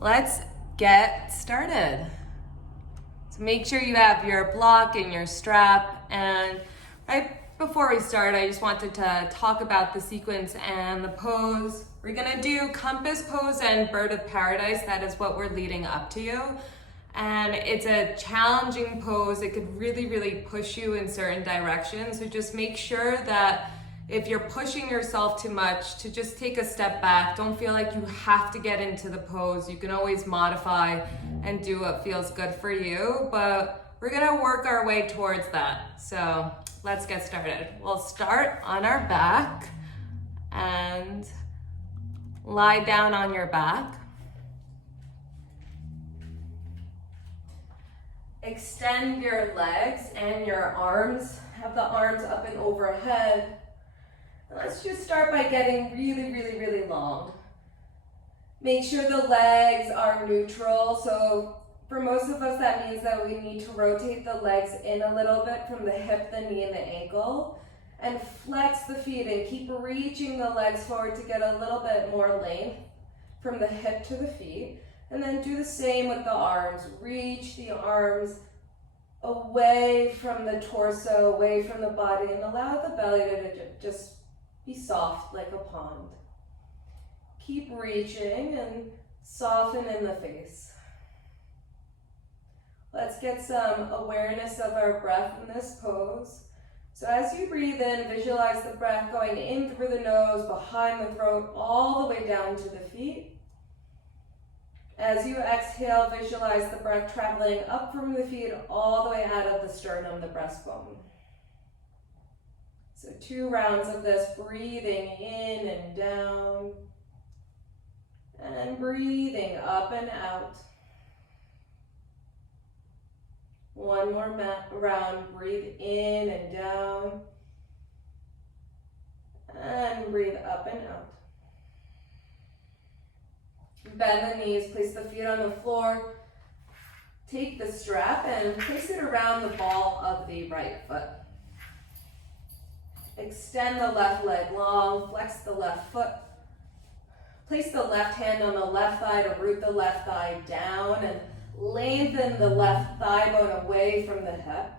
Let's get started. So make sure you have your block and your strap. And right before we start, I just wanted to talk about the sequence and the pose. We're gonna do compass pose and bird of paradise. That is what we're leading up to. And it's a challenging pose. It could really push you in certain directions. So just make sure that if you're pushing yourself too much, to just take a step back. Don't feel like you have to get into the pose. You can always modify and do what feels good for you, but we're gonna work our way towards that. So let's get started. We'll start on our back and lie down on your back. Extend your legs and your arms. Have the arms up and overhead. Let's just start by getting really long. Make sure the legs are neutral. So for most of us, that means that we need to rotate the legs in a little bit from the hip, the knee, and the ankle. And flex the feet and keep reaching the legs forward to get a little bit more length from the hip to the feet. And then do the same with the arms. Reach the arms away from the torso, away from the body, and allow the belly to just be soft like a pond. Keep reaching and soften in the face. Let's get some awareness of our breath in this pose. So as you breathe in, visualize the breath going in through the nose, behind the throat, all the way down to the feet. As you exhale, visualize the breath traveling up from the feet all the way out of the sternum, the breastbone. So 2 rounds of this, breathing in and down, and breathing up and out. 1 more round, breathe in and down, and breathe up and out. Bend the knees, place the feet on the floor. Take the strap and place it around the ball of the right foot. Extend the left leg long, flex the left foot. Place the left hand on the left thigh to root the left thigh down and lengthen the left thigh bone away from the hip.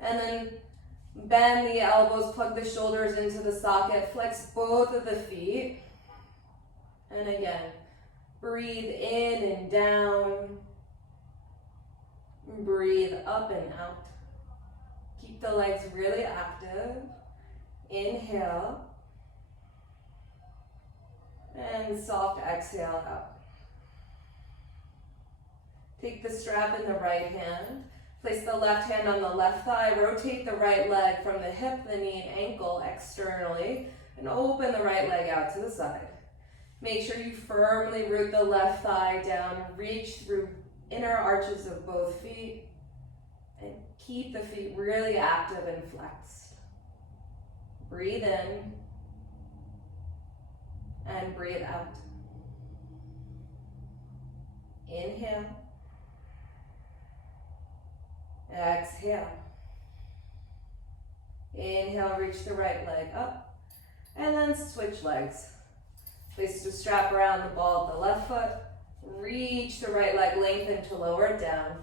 And then bend the elbows, plug the shoulders into the socket, flex both of the feet. And again, breathe in and down. Breathe up and out. Keep the legs really active. Inhale. And soft exhale out. Take the strap in the right hand. Place the left hand on the left thigh. Rotate the right leg from the hip, the knee, and ankle externally. And open the right leg out to the side. Make sure you firmly root the left thigh down. Reach through inner arches of both feet. And keep the feet really active and flexed. Breathe in. And breathe out. Inhale. Exhale. Inhale, reach the right leg up. And then switch legs. Place the strap around the ball of the left foot. Reach the right leg, lengthen to lower it down.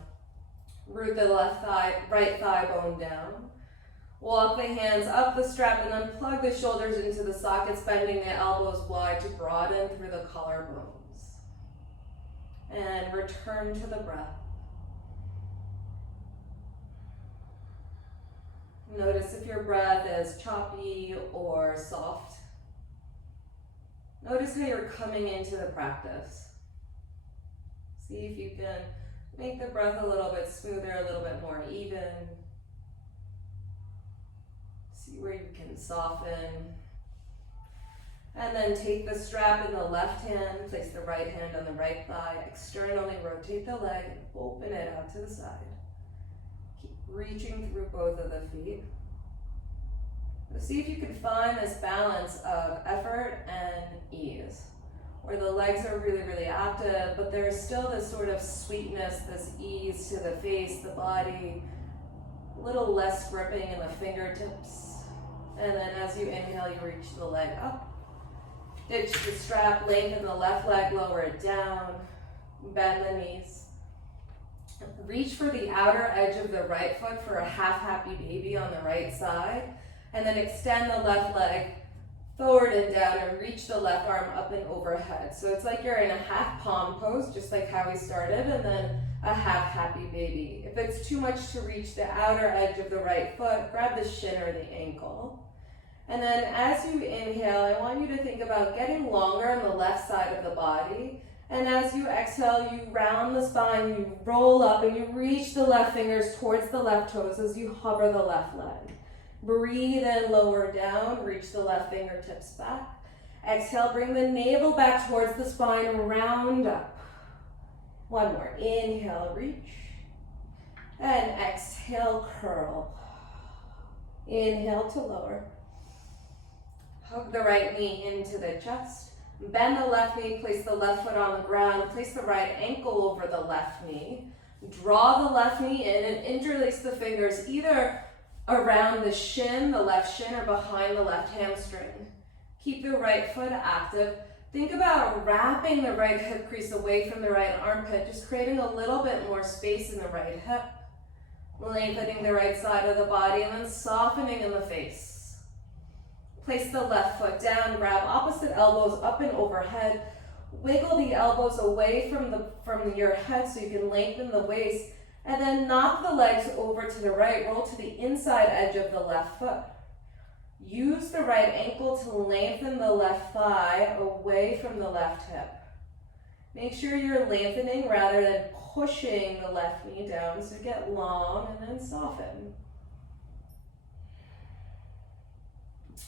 Root the right thigh bone down. Walk the hands up the strap and then plug the shoulders into the sockets, bending the elbows wide to broaden through the collarbones. And return to the breath. Notice if your breath is choppy or soft. Notice how you're coming into the practice. See if you can make the breath a little bit smoother, a little bit more even. See where you can soften. And then take the strap in the left hand, place the right hand on the right thigh, externally rotate the leg, and open it out to the side. Keep reaching through both of the feet. Now see if you can find this balance of effort and ease, where the legs are really active, but there's still this sort of sweetness, this ease to the face, the body, a little less gripping in the fingertips. And then as you inhale, you reach the leg up. Ditch the strap, lengthen the left leg, lower it down. Bend the knees. Reach for the outer edge of the right foot for a half happy baby on the right side. And then extend the left leg forward and down and reach the left arm up and overhead. So it's like you're in a half palm pose, just like how we started, and then a half happy baby. If it's too much to reach the outer edge of the right foot, grab the shin or the ankle. And then as you inhale, I want you to think about getting longer on the left side of the body. And as you exhale, you round the spine, you roll up, and you reach the left fingers towards the left toes as you hover the left leg. Breathe in, lower down, reach the left fingertips back. Exhale, bring the navel back towards the spine, round up. One more, inhale, reach. And exhale, curl. Inhale to lower. Hug the right knee into the chest. Bend the left knee, place the left foot on the ground, place the right ankle over the left knee. Draw the left knee in and interlace the fingers either around the shin, the left shin, or behind the left hamstring. Keep the right foot active. Think about wrapping the right hip crease away from the right armpit, just creating a little bit more space in the right hip. Lengthening the right side of the body and then softening in the face. Place the left foot down, grab opposite elbows up and overhead. Wiggle the elbows away from your head so you can lengthen the waist. And then knock the legs over to the right. Roll to the inside edge of the left foot. Use the right ankle to lengthen the left thigh away from the left hip. Make sure you're lengthening rather than pushing the left knee down. So get long and then soften.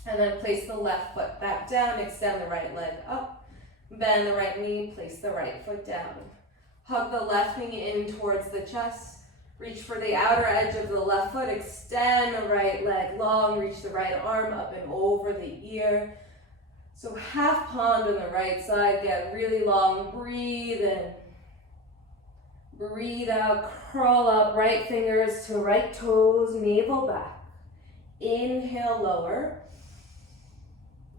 And then place the left foot back down, extend the right leg up, bend the right knee, place the right foot down. Hug the left knee in towards the chest, reach for the outer edge of the left foot, extend the right leg long, reach the right arm up and over the ear. So half pond on the right side, get really long, breathe in. Breathe out, curl up, right fingers to right toes, navel back. Inhale, lower.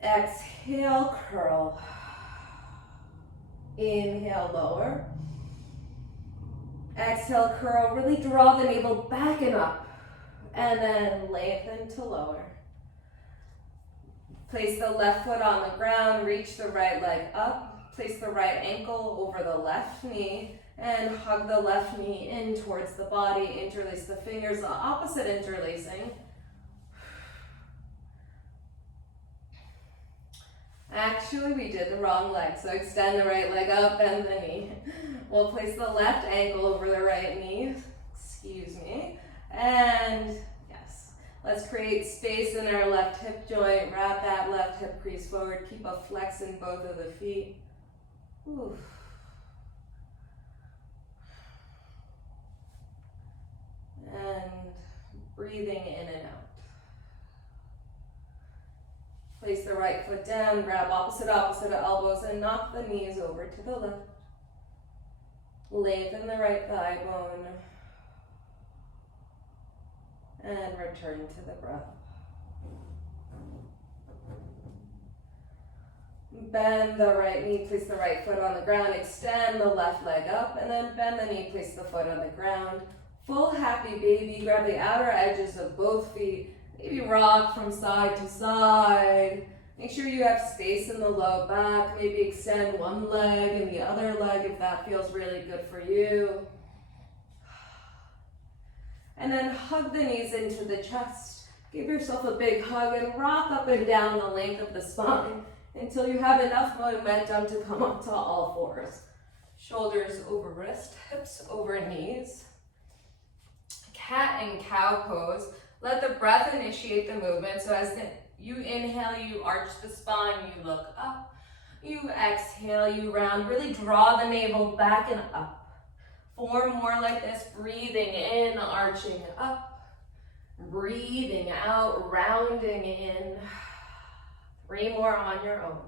Exhale, curl. Inhale, lower. Exhale, curl. Really draw the navel back and up. And then lengthen to lower. Place the left foot on the ground. Reach the right leg up. Place the right ankle over the left knee. And hug the left knee in towards the body. Interlace the fingers, the opposite interlacing. Actually, we did the wrong leg, so extend the right leg up, bend the knee. We'll place the left ankle over the right knee, excuse me, and yes, let's create space in our left hip joint, wrap that left hip crease forward, keep a flex in both of the feet. Oof. And breathing in and out. Place the right foot down, grab opposite elbows, and knock the knees over to the left. Lengthen the right thigh bone. And return to the breath. Bend the right knee, place the right foot on the ground, extend the left leg up, and then bend the knee, place the foot on the ground. Full happy baby, grab the outer edges of both feet. Maybe rock from side to side. Make sure you have space in the low back. Maybe extend one leg and the other leg if that feels really good for you. And then hug the knees into the chest. Give yourself a big hug and rock up and down the length of the spine until you have enough momentum to come up to all fours. Shoulders over wrist, hips over knees. Cat and cow pose. Let the breath initiate the movement. So as you inhale, you arch the spine, you look up. You exhale, you round. Really draw the navel back and up. 4 more like this. Breathing in, arching up. Breathing out, rounding in. 3 more on your own.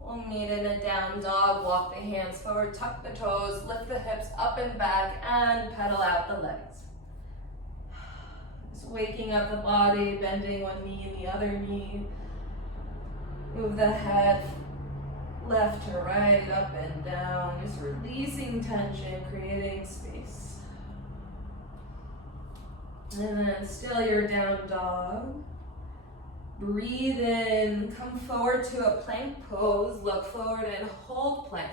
We'll meet in a down dog. Walk the hands forward, tuck the toes, lift the hips up and back, and pedal out the legs. Just waking up the body, bending one knee and the other knee. Move the head left to right, up and down. Just releasing tension, creating space. And then still your down dog. Breathe in, come forward to a plank pose. Look forward and hold plank.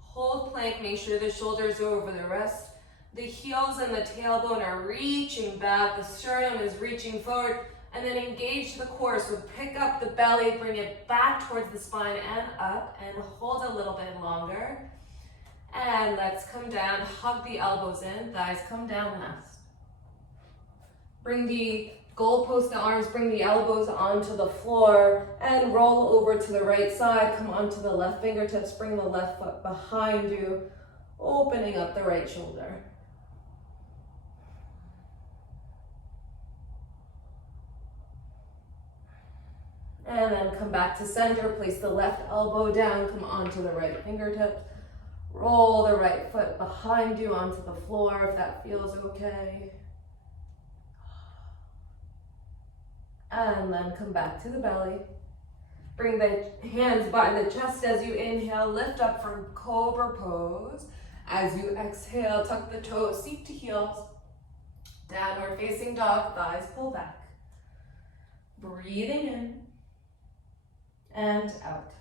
Hold plank, make sure the shoulders are over the wrist. The heels and the tailbone are reaching back. The sternum is reaching forward. And then engage the core. So pick up the belly, bring it back towards the spine and up. And hold a little bit longer. And let's come down. Hug the elbows in. Thighs come down last. Bring the goalpost, the arms, bring the elbows onto the floor and roll over to the right side. Come onto the left fingertips, bring the left foot behind you, opening up the right shoulder. And then come back to center, place the left elbow down, come onto the right fingertips, roll the right foot behind you onto the floor if that feels okay. And then come back to the belly. Bring the hands by the chest as you inhale, lift up from cobra pose. As you exhale, tuck the toes, seat to heels. Downward facing dog, thighs pull back. Breathing in and out.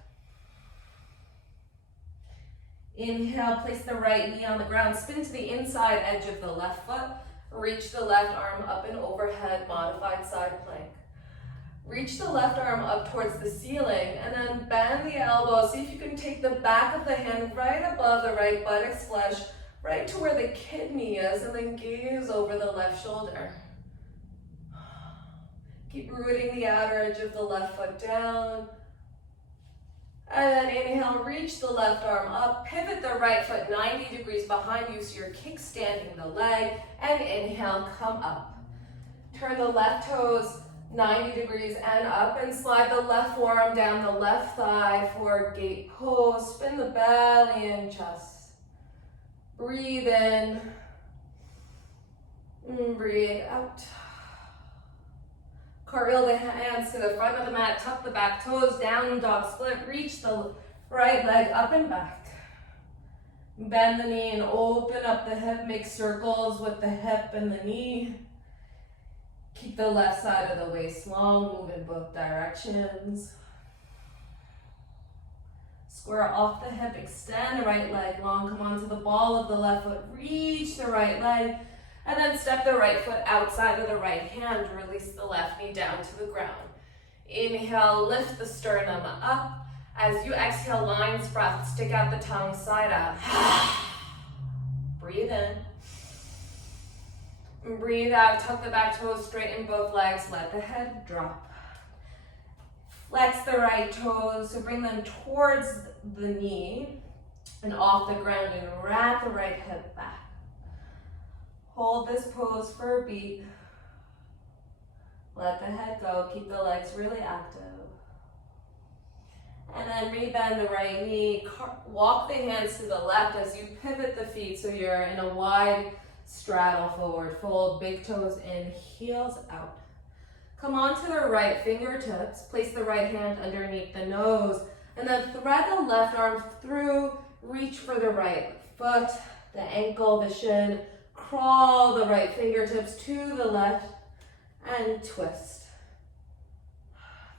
Inhale, place the right knee on the ground, spin to the inside edge of the left foot. Reach the left arm up and overhead, modified side plank. Reach the left arm up towards the ceiling and then bend the elbow. See if you can take the back of the hand right above the right buttocks flesh, right to where the kidney is, and then gaze over the left shoulder. Keep rooting the outer edge of the left foot down. And then inhale, reach the left arm up, pivot the right foot 90 degrees behind you so you're kickstanding the leg, and inhale, come up. Turn the left toes 90 degrees and up, and slide the left forearm down the left thigh for gate pose. Spin the belly and chest. Breathe in. And breathe out. Cartwheel the hands to the front of the mat. Tuck the back toes. Down dog split. Reach the right leg up and back. Bend the knee and open up the hip. Make circles with the hip and the knee. Keep the left side of the waist long, move in both directions. Square off the hip, extend the right leg long, come onto the ball of the left foot, reach the right leg, and then step the right foot outside of the right hand, release the left knee down to the ground. Inhale, lift the sternum up. As you exhale, lion's breath, stick out the tongue, side out. Breathe in. And breathe out, tuck the back toes, straighten both legs, let the head drop. Flex the right toes, so bring them towards the knee and off the ground, and wrap the right hip back. Hold this pose for a beat. Let the head go, keep the legs really active. And then rebend the right knee, walk the hands to the left as you pivot the feet so you're in a wide straddle forward fold, big toes in, heels out. Come onto the right fingertips, place the right hand underneath the nose, and then thread the left arm through, reach for the right foot, the ankle, the shin, crawl the right fingertips to the left, and twist.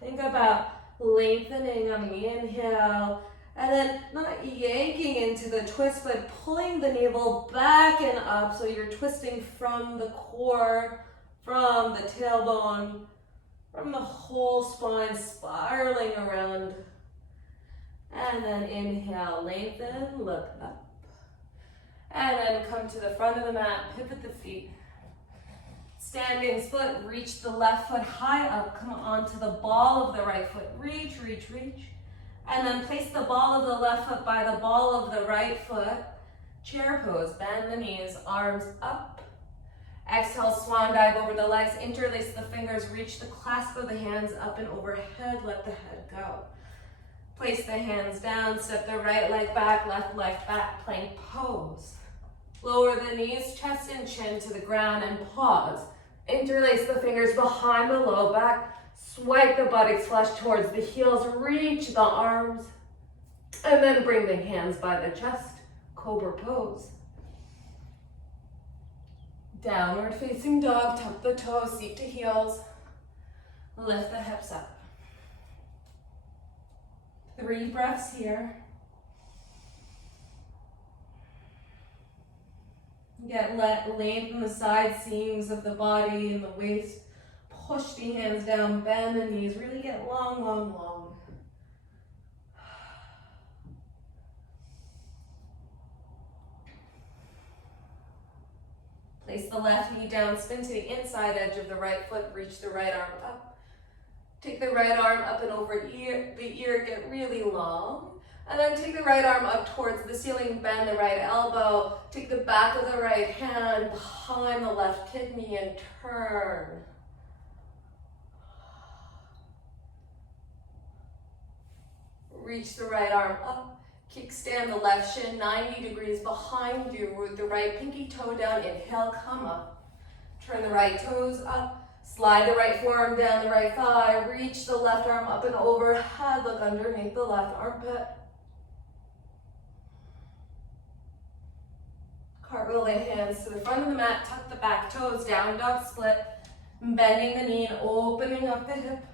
Think about lengthening on the inhale, and then not yanking into the twist, but pulling the navel back and up so you're twisting from the core, from the tailbone, from the whole spine, spiraling around. And then inhale, lengthen, look up. And then come to the front of the mat, pivot the feet. Standing split, reach the left foot high up, come onto the ball of the right foot, reach, reach, reach. And then place the ball of the left foot by the ball of the right foot. Chair pose, bend the knees, arms up. Exhale, swan dive over the legs, interlace the fingers, reach the clasp of the hands up and overhead, let the head go. Place the hands down, step the right leg back, left leg back, plank pose. Lower the knees, chest and chin to the ground and pause. Interlace the fingers behind the low back. Swipe the buttocks flush towards the heels. Reach the arms. And then bring the hands by the chest. Cobra pose. Downward facing dog. Tuck the toes, seat to heels. Lift the hips up. 3 breaths here. Lengthen the side seams of the body and the waist. Push the hands down, bend the knees. Really get long, long, long. Place the left knee down, spin to the inside edge of the right foot, reach the right arm up. Take the right arm up and over the ear, get really long. And then take the right arm up towards the ceiling, bend the right elbow. Take the back of the right hand behind the left kidney and turn. Reach the right arm up. Kickstand the left shin 90 degrees behind you. Root the right pinky toe down. Inhale, come up. Turn the right toes up. Slide the right forearm down the right thigh. Reach the left arm up and overhead. Look underneath the left armpit. Cartwheel the hands to the front of the mat. Tuck the back toes. Down dog split. Bending the knee and opening up the hip.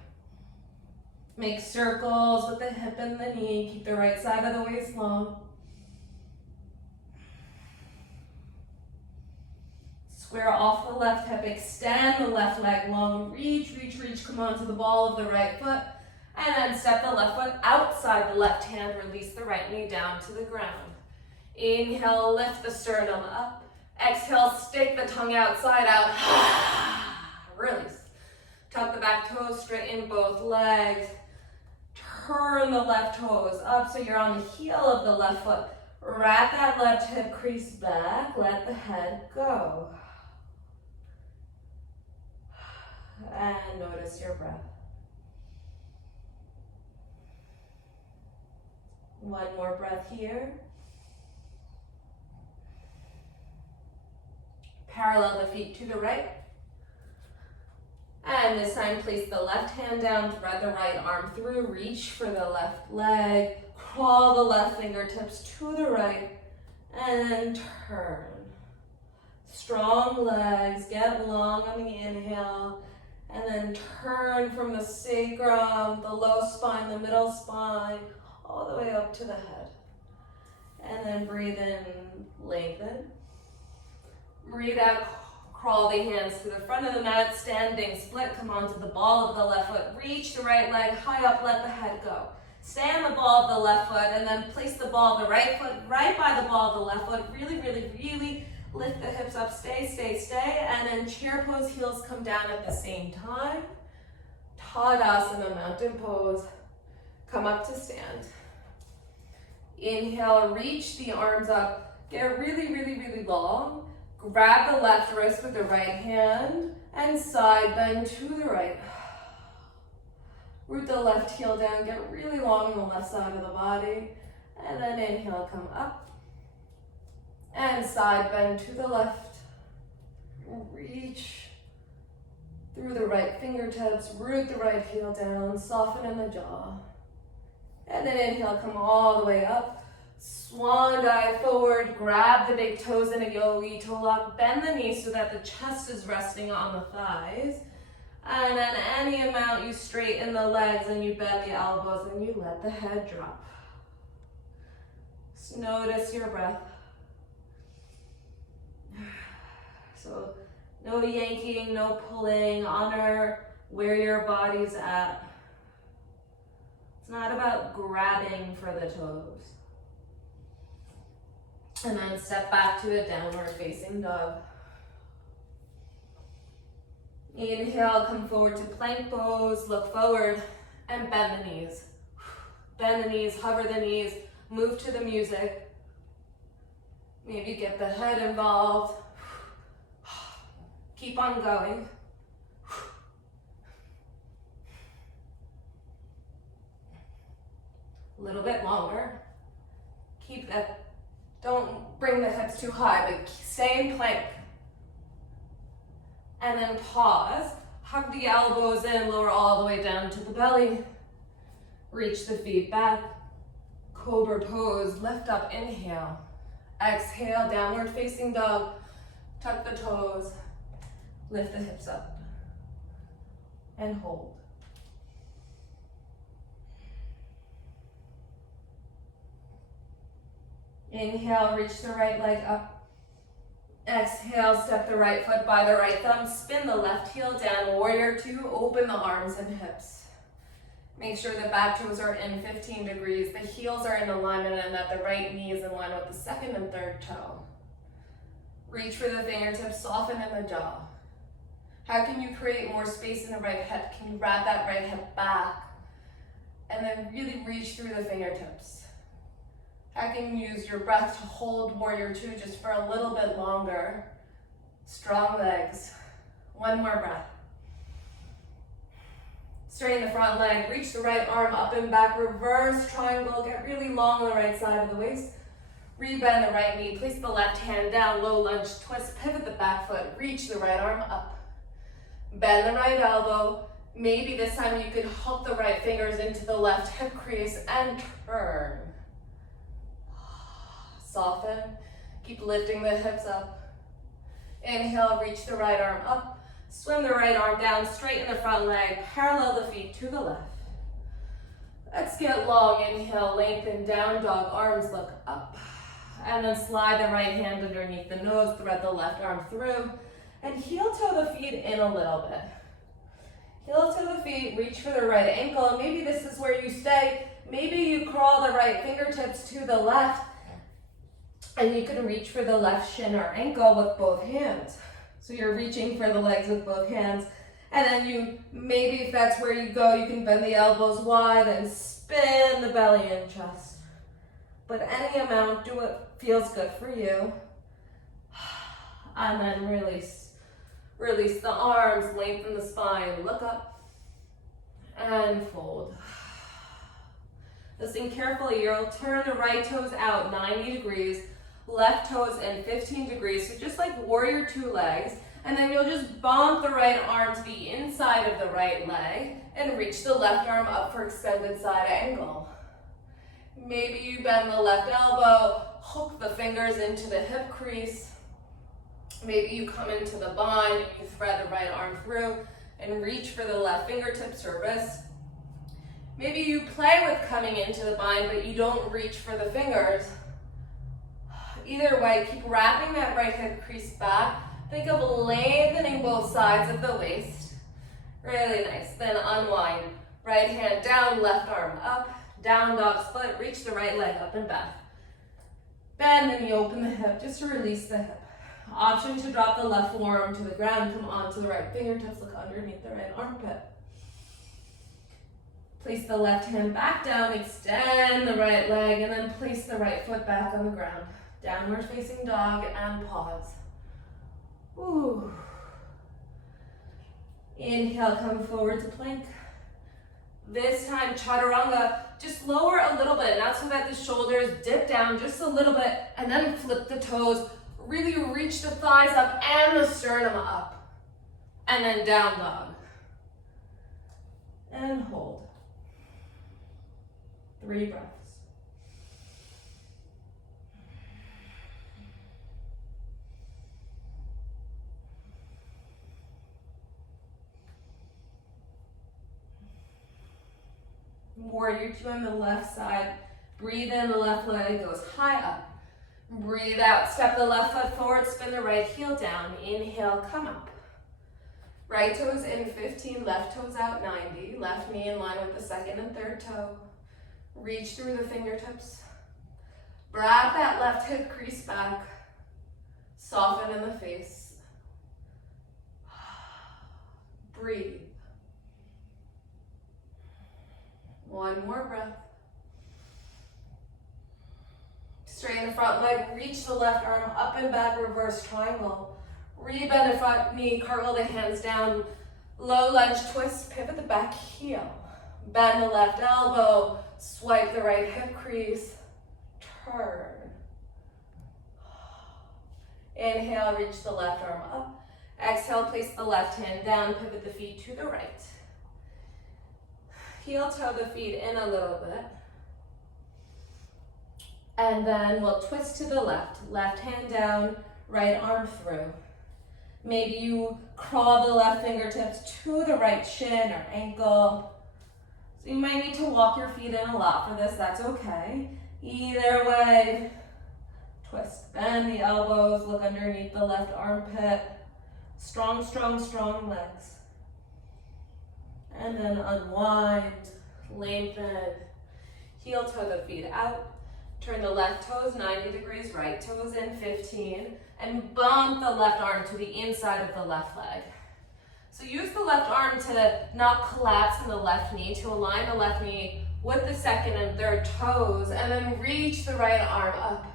Make circles with the hip and the knee. Keep the right side of the waist long. Square off the left hip. Extend the left leg long. Reach, reach, reach. Come onto the ball of the right foot. And then step the left foot outside the left hand. Release the right knee down to the ground. Inhale, lift the sternum up. Exhale, stick the tongue outside out. Release. Tuck the back toes, straighten both legs. Turn the left toes up so you're on the heel of the left foot. Wrap that left hip crease back. Let the head go. And notice your breath. One more breath here. Parallel the feet to the right. And this time, place the left hand down, thread the right arm through, reach for the left leg, crawl the left fingertips to the right, and turn. Strong legs, get long on the inhale, and then turn from the sacrum, the low spine, the middle spine, all the way up to the head. And then breathe in, lengthen. Breathe out, crawl the hands to the front of the mat, standing split, come onto the ball of the left foot, reach the right leg high up, let the head go. Stay on the ball of the left foot and then place the ball of the right foot right by the ball of the left foot. Really, really, really lift the hips up, stay, stay, stay, and then chair pose, heels come down at the same time. Tadasana, mountain pose, come up to stand. Inhale, reach the arms up, get really, really, really long. Grab the left wrist with the right hand and side bend to the right. Root the left heel down, get really long on the left side of the body. And then inhale, come up. And side bend to the left. Reach through the right fingertips, root the right heel down, soften in the jaw. And then inhale, come all the way up. Swan dive forward, grab the big toes in a yogi toe lock, bend the knees so that the chest is resting on the thighs. And then any amount you straighten the legs and you bend the elbows and you let the head drop. Just notice your breath. So no yanking, no pulling, honor where your body's at. It's not about grabbing for the toes. And then step back to a downward facing dog. Inhale, come forward to plank pose, look forward, and bend the knees. Bend the knees, hover the knees, move to the music. Maybe get the head involved. Keep on going. A little bit longer. Keep that. Don't bring the hips too high, but stay in plank. And then pause. Hug the elbows in, lower all the way down to the belly. Reach the feet back. Cobra pose, lift up, inhale. Exhale, downward facing dog. Tuck the toes. Lift the hips up. And hold. Inhale, reach the right leg up. Exhale, step the right foot by the right thumb. Spin the left heel down. Warrior two, open the arms and hips. Make sure the back toes are in 15 degrees. The heels are in alignment and that the right knee is in line with the second and third toe. Reach for the fingertips, soften in the jaw. How can you create more space in the right hip? Can you wrap that right hip back? And then really reach through the fingertips. How can you use your breath to hold warrior two just for a little bit longer? Strong legs. One more breath. Straighten the front leg, reach the right arm up and back, reverse triangle, get really long on the right side of the waist. Rebend the right knee, place the left hand down, low lunge, twist, pivot the back foot, reach the right arm up. Bend the right elbow. Maybe this time you could hook the right fingers into the left hip crease and turn. Soften, keep lifting the hips up. Inhale, reach the right arm up. Swim the right arm down, straighten the front leg, parallel the feet to the left. Let's get long. Inhale, lengthen, down dog, arms look up. And then slide the right hand underneath the nose, thread the left arm through, and heel toe the feet in a little bit. Heel toe the feet, reach for the right ankle. Maybe this is where you stay. Maybe you crawl the right fingertips to the left, and you can reach for the left shin or ankle with both hands. So you're reaching for the legs with both hands. And then maybe if that's where you go, you can bend the elbows wide and spin the belly and chest. But any amount, do what feels good for you. And then release. Release the arms, lengthen the spine, look up and fold. Listen carefully, you'll turn the right toes out 90 degrees, left toes in 15 degrees, so just like warrior two legs, and then you'll just bump the right arm to the inside of the right leg and reach the left arm up for extended side angle. Maybe you bend the left elbow, hook the fingers into the hip crease. Maybe you come into the bind, you thread the right arm through and reach for the left fingertips or wrist. Maybe you play with coming into the bind, but you don't reach for the fingers. Either way, keep wrapping that right hip crease back. Think of lengthening both sides of the waist. Really nice. Then unwind. Right hand down, left arm up. Down dog split. Reach the right leg up and back. Bend and you open the hip just to release the hip. Option to drop the left forearm to the ground. Come onto the right fingertips. Look underneath the right armpit. Place the left hand back down. Extend the right leg and then place the right foot back on the ground. Downward facing dog and pause. Ooh. Inhale, come forward to plank. This time, chaturanga, just lower a little bit, not so that the shoulders dip down just a little bit, and then flip the toes. Really reach the thighs up and the sternum up. And then down dog. And hold. 3 breaths. Warrior two on the left side. Breathe in, the left leg goes high up. Breathe out, step the left foot forward, spin the right heel down. Inhale, come up. Right toes in 15, left toes out 90. Left knee in line with the second and third toe. Reach through the fingertips. Wrap that left hip crease back. Soften in the face. Breathe. One more breath. Straighten the front leg, reach the left arm up and back, reverse triangle. Rebend the front knee, cartwheel the hands down. Low lunge twist, pivot the back heel. Bend the left elbow, swipe the right hip crease, turn. Inhale, reach the left arm up. Exhale, place the left hand down, pivot the feet to the right. Heel toe the feet in a little bit. And then we'll twist to the left. Left hand down, right arm through. Maybe you crawl the left fingertips to the right shin or ankle. So you might need to walk your feet in a lot for this, that's okay. Either way, twist. Bend the elbows, look underneath the left armpit. Strong, strong, strong legs. And then unwind, lengthen. Heel toe the feet out. Turn the left toes 90 degrees, right toes in 15, and bump the left arm to the inside of the left leg. So use the left arm to not collapse in the left knee, to align the left knee with the second and third toes, and then reach the right arm up.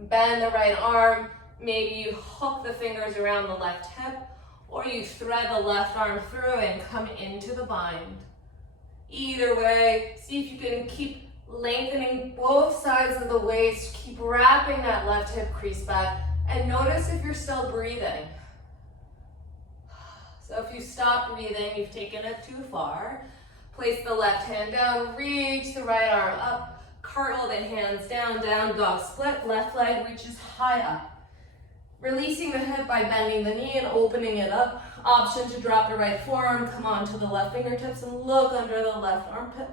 Bend the right arm, maybe you hook the fingers around the left hip, or you thread the left arm through and come into the bind. Either way, see if you can keep lengthening both sides of the waist, keep wrapping that left hip crease back, and notice if you're still breathing. So if you stop breathing, you've taken it too far. Place the left hand down, reach the right arm up, cartwheel the hands down, down dog split, left leg reaches high up. Releasing the hip by bending the knee and opening it up. Option to drop the right forearm, come onto the left fingertips and look under the left armpit.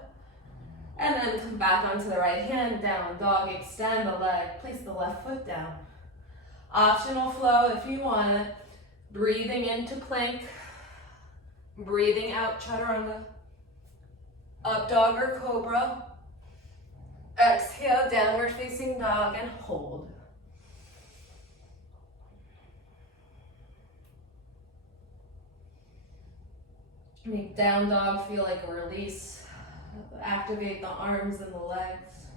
And then come back onto the right hand, down dog, extend the leg, place the left foot down. Optional flow if you want it. Breathing into plank, breathing out chaturanga, up dog or cobra. Exhale, downward facing dog, and hold. Make down dog feel like a release. Activate the arms and the legs.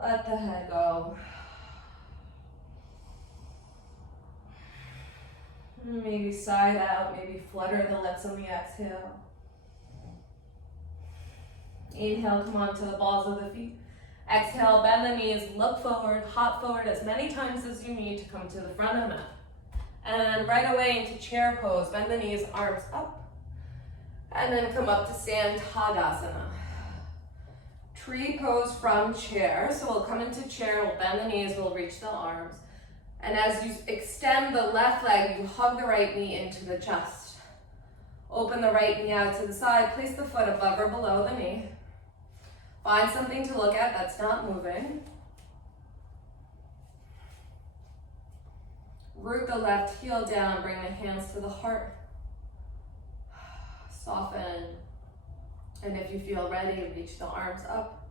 Let the head go. Maybe side out, maybe flutter the lips on the exhale. Inhale, come onto the balls of the feet. Exhale, bend the knees, look forward, hop forward as many times as you need to come to the front of the mat. And right away into chair pose, bend the knees, arms up. And then come up to stand Tadasana. Tree pose from chair. So we'll come into chair, we'll bend the knees, we'll reach the arms. And as you extend the left leg, you hug the right knee into the chest. Open the right knee out to the side, place the foot above or below the knee. Find something to look at that's not moving. Root the left heel down, bring the hands to the heart. Soften, and if you feel ready, reach the arms up.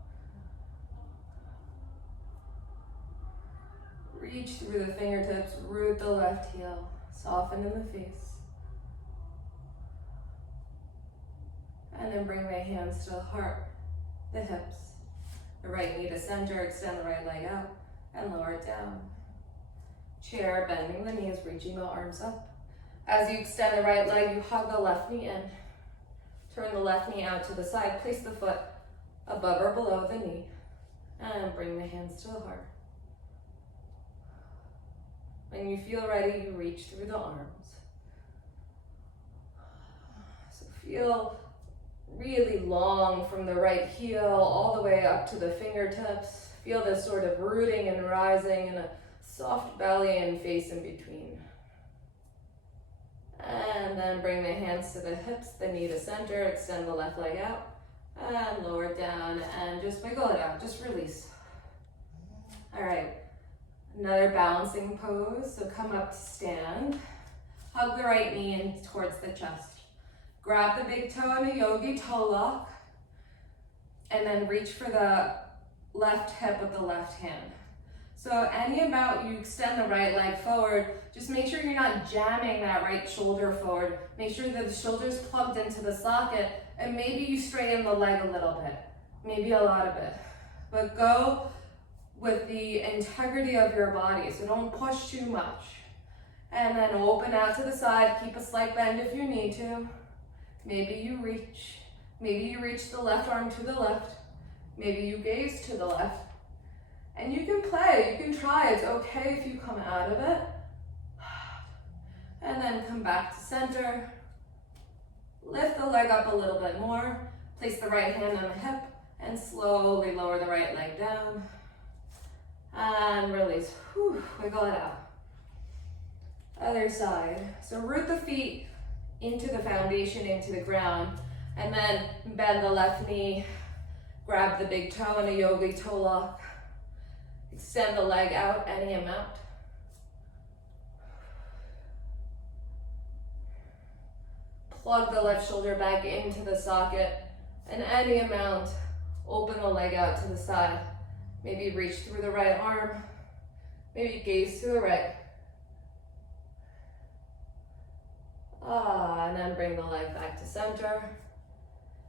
Reach through the fingertips, root the left heel, soften in the face. And then bring the hands to the heart, the hips, the right knee to center, extend the right leg out, and lower it down. Chair, bending the knees, reaching the arms up. As you extend the right leg, you hug the left knee in. Turn the left knee out to the side, place the foot above or below the knee, and bring the hands to the heart. When you feel ready, you reach through the arms. So feel really long from the right heel all the way up to the fingertips. Feel this sort of rooting and rising and a soft belly and face in between. And then bring the hands to the hips, the knee to center, extend the left leg out, and lower it down, and just wiggle it out, just release. All right, another balancing pose, so come up to stand. Hug the right knee in towards the chest. Grab the big toe in a yogi toe lock, and then reach for the left hip with the left hand. So any amount you extend the right leg forward, just make sure you're not jamming that right shoulder forward. Make sure that the shoulder's plugged into the socket, and maybe you straighten the leg a little bit, maybe a lot of it. But go with the integrity of your body, so don't push too much. And then open out to the side, keep a slight bend if you need to. Maybe you reach the left arm to the left. Maybe you gaze to the left. And you can play, you can try, it's okay if you come out of it. And come back to center. Lift the leg up a little bit more. Place the right hand on the hip and slowly lower the right leg down. And release. Whew, wiggle it out. Other side. So root the feet into the foundation, into the ground, and then bend the left knee. Grab the big toe in a yogi toe lock. Extend the leg out any amount. Plug the left shoulder back into the socket, and any amount, open the leg out to the side. Maybe reach through the right arm, maybe gaze to the right. And then bring the leg back to center.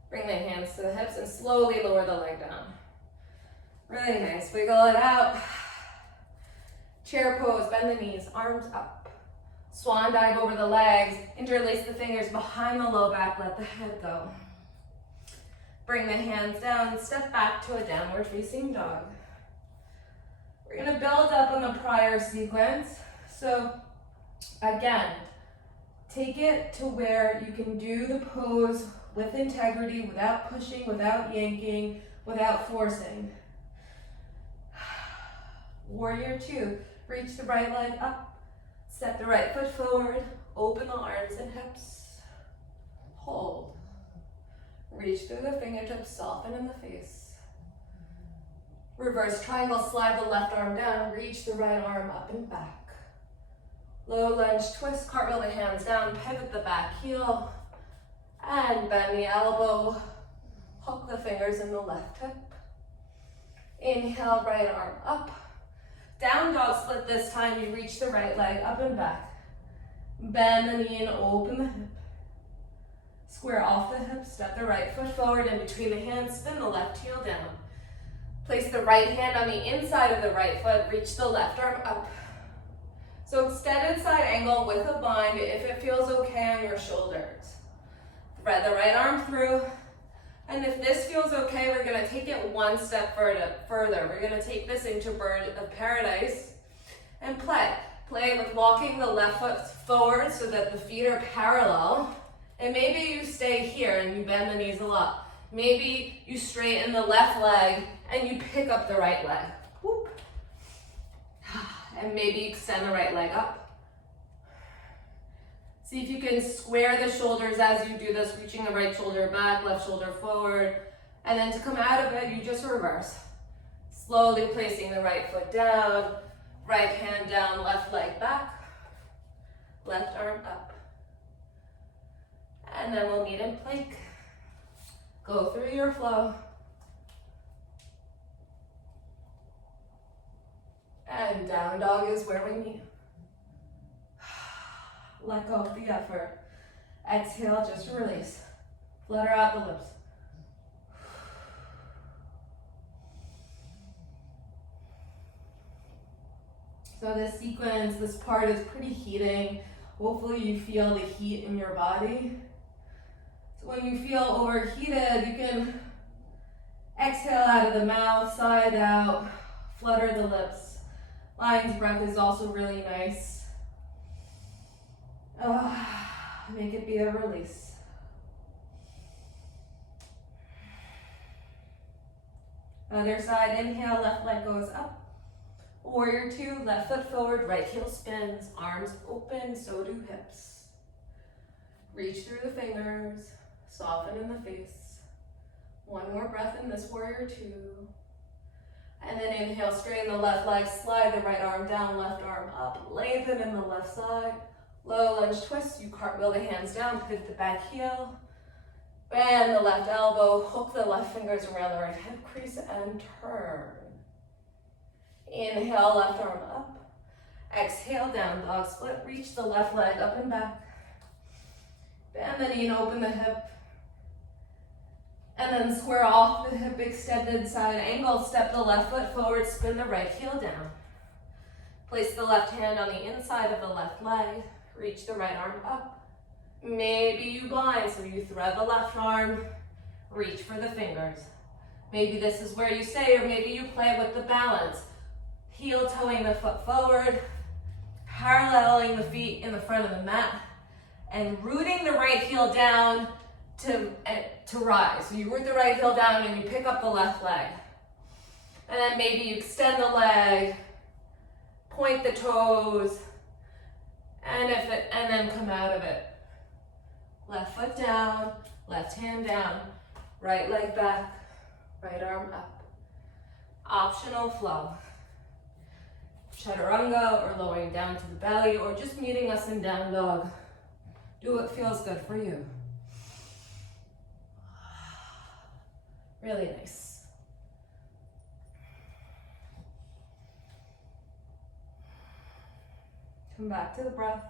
Bring the hands to the hips and slowly lower the leg down. Really nice, wiggle it out. Chair pose, bend the knees, arms up. Swan dive over the legs, interlace the fingers behind the low back, let the head go. Bring the hands down, step back to a downward facing dog. We're gonna build up on the prior sequence. So again, take it to where you can do the pose with integrity, without pushing, without yanking, without forcing. Warrior two, reach the right leg up. Step the right foot forward, open the arms and hips. Hold. Reach through the fingertips, soften in the face. Reverse triangle, slide the left arm down, reach the right arm up and back. Low lunge twist, cartwheel the hands down, pivot the back heel, and bend the elbow, hook the fingers in the left hip. Inhale, right arm up. Down dog split this time, you reach the right leg up and back. Bend the knee and open the hip. Square off the hip, step the right foot forward in between the hands, spin the left heel down. Place the right hand on the inside of the right foot, reach the left arm up. So extended side angle with a bind if it feels okay on your shoulders. Thread the right arm through. And if this feels okay, we're gonna take it one step further. We're gonna take this into bird of paradise and play. Play with walking the left foot forward so that the feet are parallel. And maybe you stay here and you bend the knees a lot. Maybe you straighten the left leg and you pick up the right leg. Whoop. And maybe extend the right leg up. See if you can square the shoulders as you do this, reaching the right shoulder back, left shoulder forward. And then to come out of it, you just reverse. Slowly placing the right foot down, right hand down, left leg back, left arm up. And then we'll meet in plank. Go through your flow. And down dog is where we meet. Let go of the effort. Exhale, just release. Flutter out the lips. So this sequence, this part is pretty heating. Hopefully you feel the heat in your body. So when you feel overheated, you can exhale out of the mouth, side out, flutter the lips. Lion's breath is also really nice. Make it be a release. Other side, inhale, left leg goes up. Warrior two, left foot forward, right heel spins, arms open, so do hips. Reach through the fingers, soften in the face. One more breath in this warrior two. And then inhale, straighten the left leg, slide the right arm down, left arm up, lengthen in the left side. Low lunge twist, you cartwheel the hands down, pivot the back heel. Bend the left elbow, hook the left fingers around the right hip crease and turn. Inhale, left arm up. Exhale, down dog split, reach the left leg up and back. Bend the knee and open the hip. And then square off the hip, extended side angle, step the left foot forward, spin the right heel down. Place the left hand on the inside of the left leg, reach the right arm up. Maybe you bind, so you thread the left arm, reach for the fingers. Maybe this is where you stay, or maybe you play with the balance. Heel toeing the foot forward, paralleling the feet in the front of the mat, and rooting the right heel down to rise. So you root the right heel down and you pick up the left leg. And then maybe you extend the leg, point the toes, and then come out of it. Left foot down, left hand down, right leg back, right arm up. Optional flow. Chaturanga, or lowering down to the belly, or just meeting us in down dog. Do what feels good for you. Really nice. Come back to the breath.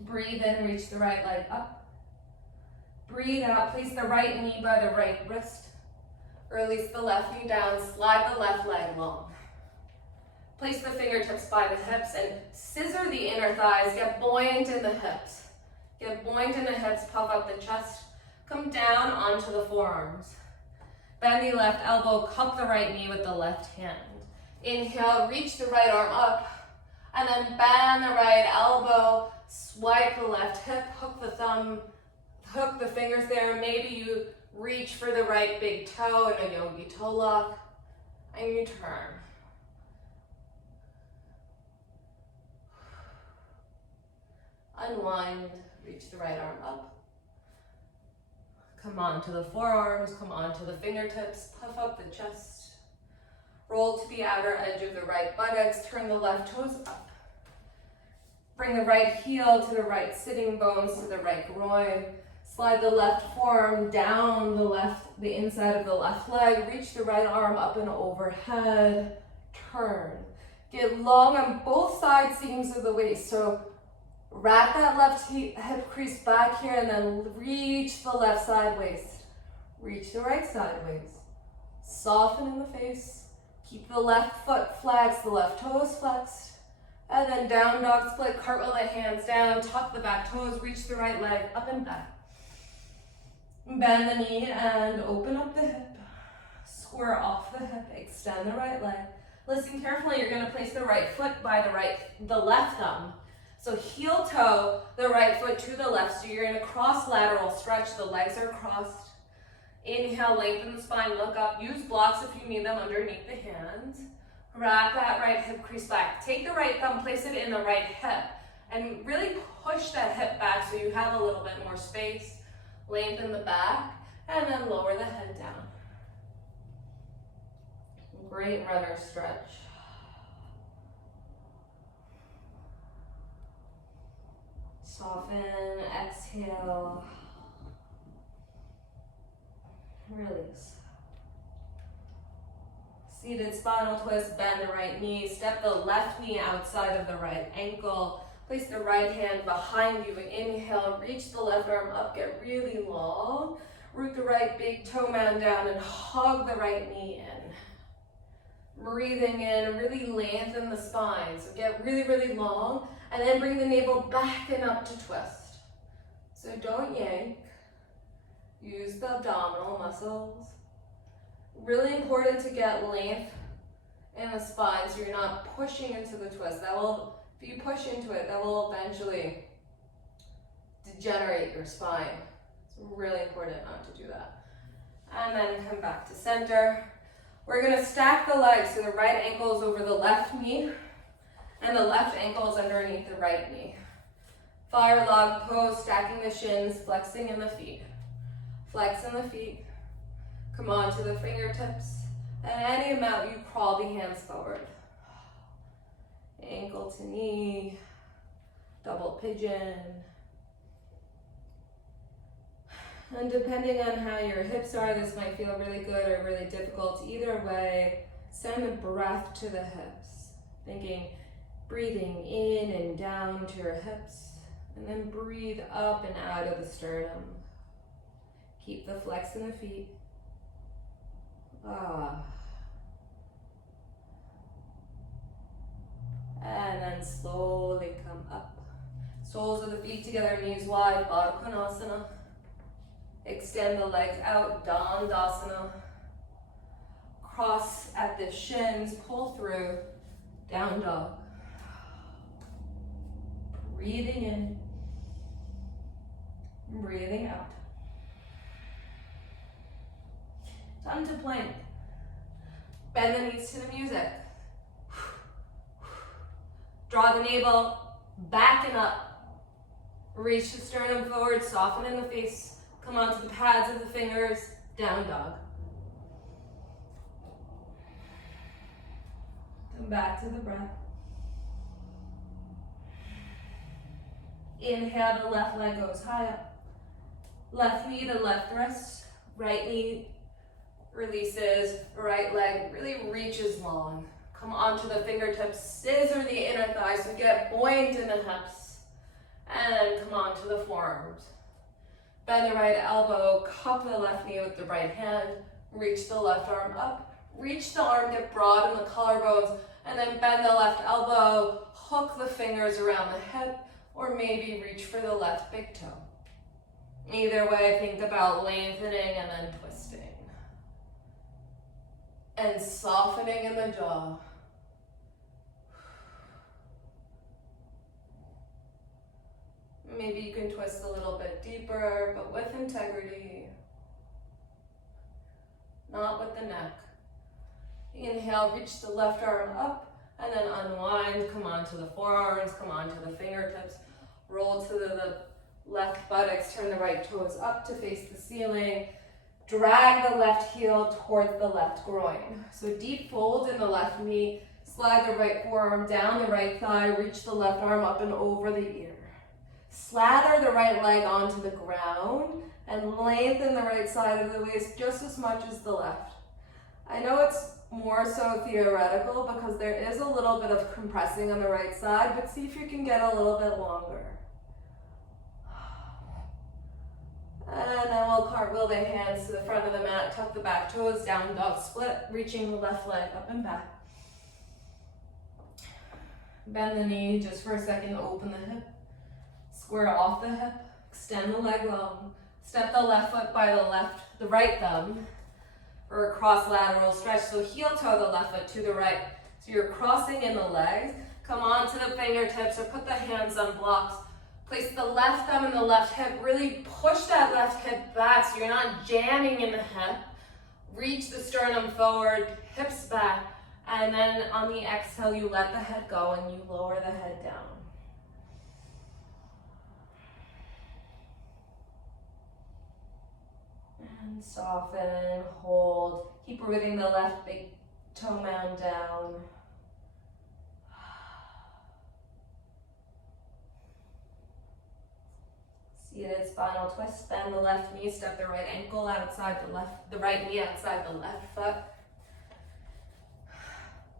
Breathe in, reach the right leg up. Breathe out, place the right knee by the right wrist. Release the left knee down, slide the left leg long. Place the fingertips by the hips and scissor the inner thighs. Get buoyant in the hips. Get buoyant in the hips, puff up the chest. Come down onto the forearms. Bend the left elbow, cup the right knee with the left hand. Inhale, reach the right arm up, and then bend the right elbow, swipe the left hip, hook the thumb, hook the fingers there. Maybe you reach for the right big toe in a yogi toe lock, and you turn. Unwind, reach the right arm up. Come onto the forearms, come onto the fingertips, puff up the chest. Roll to the outer edge of the right buttocks, turn the left toes up. Bring the right heel to the right sitting bones, to the right groin. Slide the left forearm down the inside of the left leg. Reach the right arm up and overhead. Turn. Get long on both side seams of the waist. So wrap that left hip crease back here and then reach the left side waist. Reach the right side waist. Soften in the face. Keep the left foot flexed, the left toes flexed. And then down dog split, cartwheel the hands down, tuck the back toes, reach the right leg up and back. Bend the knee and open up the hip. Square off the hip, extend the right leg. Listen carefully, you're gonna place the right foot by the left thumb. So heel toe, the right foot to the left. So you're in a cross lateral stretch, the legs are crossed. Inhale, lengthen the spine, look up. Use blocks if you need them underneath the hands. Wrap that right hip crease back. Take the right thumb, place it in the right hip, and really push that hip back so you have a little bit more space. Lengthen the back, and then lower the head down. Great runner stretch. Soften, exhale. Release. Seated spinal twist, bend the right knee, step the left knee outside of the right ankle, place the right hand behind you, inhale, reach the left arm up, get really long, root the right big toe mound down and hug the right knee in. Breathing in, really lengthen the spine, so get really, really long, and then bring the navel back and up to twist. So don't yank, use the abdominal muscles. Really important to get length in the spine so you're not pushing into the twist. If you push into it, that will eventually degenerate your spine. It's really important not to do that. And then come back to center. We're gonna stack the legs so the right ankle is over the left knee and the left ankle is underneath the right knee. Fire log pose, stacking the shins, flexing in the feet. Flex in the feet. Come on to the fingertips, and any amount you crawl the hands forward. Ankle to knee, double pigeon. And depending on how your hips are, this might feel really good or really difficult. Either way, send the breath to the hips. Breathing in and down to your hips, and then breathe up and out of the sternum. Keep the flex in the feet. And then and slowly come up. Soles of the feet together, knees wide, Baddha Konasana. Extend the legs out, Dandasana. Cross at the shins, pull through, down dog. Breathing in, breathing out. Time to plank. Bend the knees to the music. Draw the navel back and up. Reach the sternum forward, soften in the face. Come onto the pads of the fingers, down dog. Come back to the breath. Inhale, the left leg goes high up. Left knee to left wrist. Right knee releases. Right leg really reaches long. Come onto the fingertips. Scissor the inner thighs so get buoyant in the hips. And come onto the forearms. Bend the right elbow. Cup the left knee with the right hand. Reach the left arm up. Reach the armpit broad in the collarbones. And then bend the left elbow. Hook the fingers around the hip. Or maybe reach for the left big toe. Either way, think about lengthening and then twisting. And softening in the jaw. Maybe you can twist a little bit deeper, but with integrity. Not with the neck. Inhale, reach the left arm up. And then unwind, come onto the forearms, come onto the fingertips. Roll to the left buttocks, turn the right toes up to face the ceiling. Drag the left heel towards the left groin. So deep fold in the left knee, slide the right forearm down the right thigh, reach the left arm up and over the ear. Slather the right leg onto the ground and lengthen the right side of the waist just as much as the left. I know it's more so theoretical because there is a little bit of compressing on the right side, but see if you can get a little bit longer. And then we'll cartwheel the hands to the front of the mat, tuck the back toes, down dog split, reaching the left leg up and back. Bend the knee just for a second, open the hip. Square off the hip, extend the leg long. Step the left foot by the right thumb. Or a cross lateral stretch, so heel toe the left foot to the right. So you're crossing in the legs. Come onto the fingertips or put the hands on blocks. Place the left thumb in the left hip. Really push that left hip back so you're not jamming in the hip. Reach the sternum forward, hips back. And then on the exhale, you let the head go and you lower the head down. And soften, hold. Keep breathing the left big toe mound down. Seated spinal twist. Bend the left knee. Step the right ankle outside the right knee outside the left foot.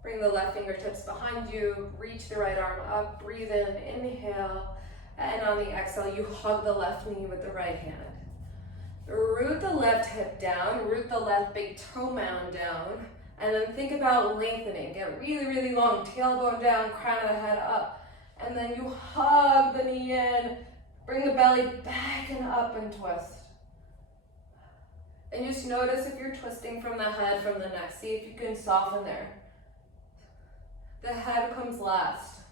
Bring the left fingertips behind you. Reach the right arm up. Breathe in. Inhale. And on the exhale, you hug the left knee with the right hand. Root the left hip down, root the left big toe mound down, and then think about lengthening. Get really, really long, tailbone down, crown of the head up. And then you hug the knee in, bring the belly back and up and twist. And just notice if you're twisting from the head, from the neck. See if you can soften there. The head comes last.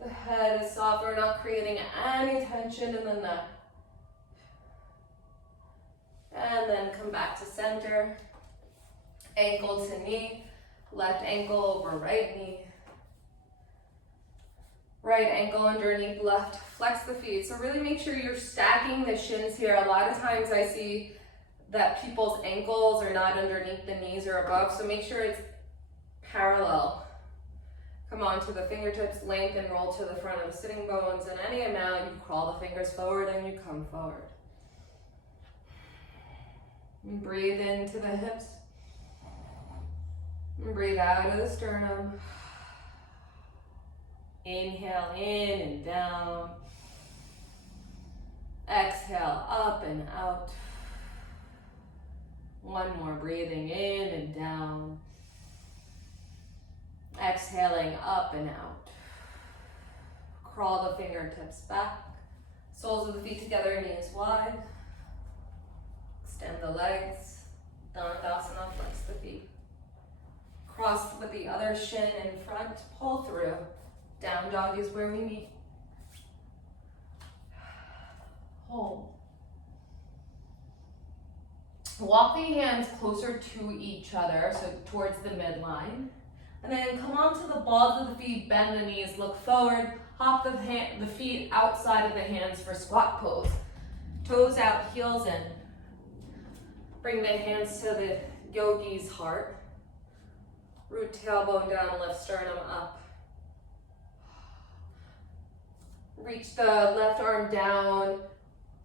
The head is soft. We're not creating any tension in the neck. And then come back to center. Ankle to knee. Left ankle over right knee. Right ankle underneath left. Flex the feet. So really make sure you're stacking the shins here. A lot of times I see that people's ankles are not underneath the knees or above. So make sure it's parallel. Come on to the fingertips, lengthen, roll to the front of the sitting bones. And any amount, you crawl the fingers forward and you come forward. And breathe into the hips. And breathe out of the sternum. Inhale in and down. Exhale up and out. One more, breathing in and down. Exhaling up and out. Crawl the fingertips back. Soles of the feet together, knees wide. Extend the legs. Dandasana, flex the feet. Cross with the other shin in front, pull through. Down dog is where we meet. Hold. Walk the hands closer to each other, so towards the midline. And then come onto the balls of the feet, bend the knees, look forward, hop the feet outside of the hands for squat pose. Toes out, heels in. Bring the hands to the yogi's heart. Root tailbone down, lift sternum up. Reach the left arm down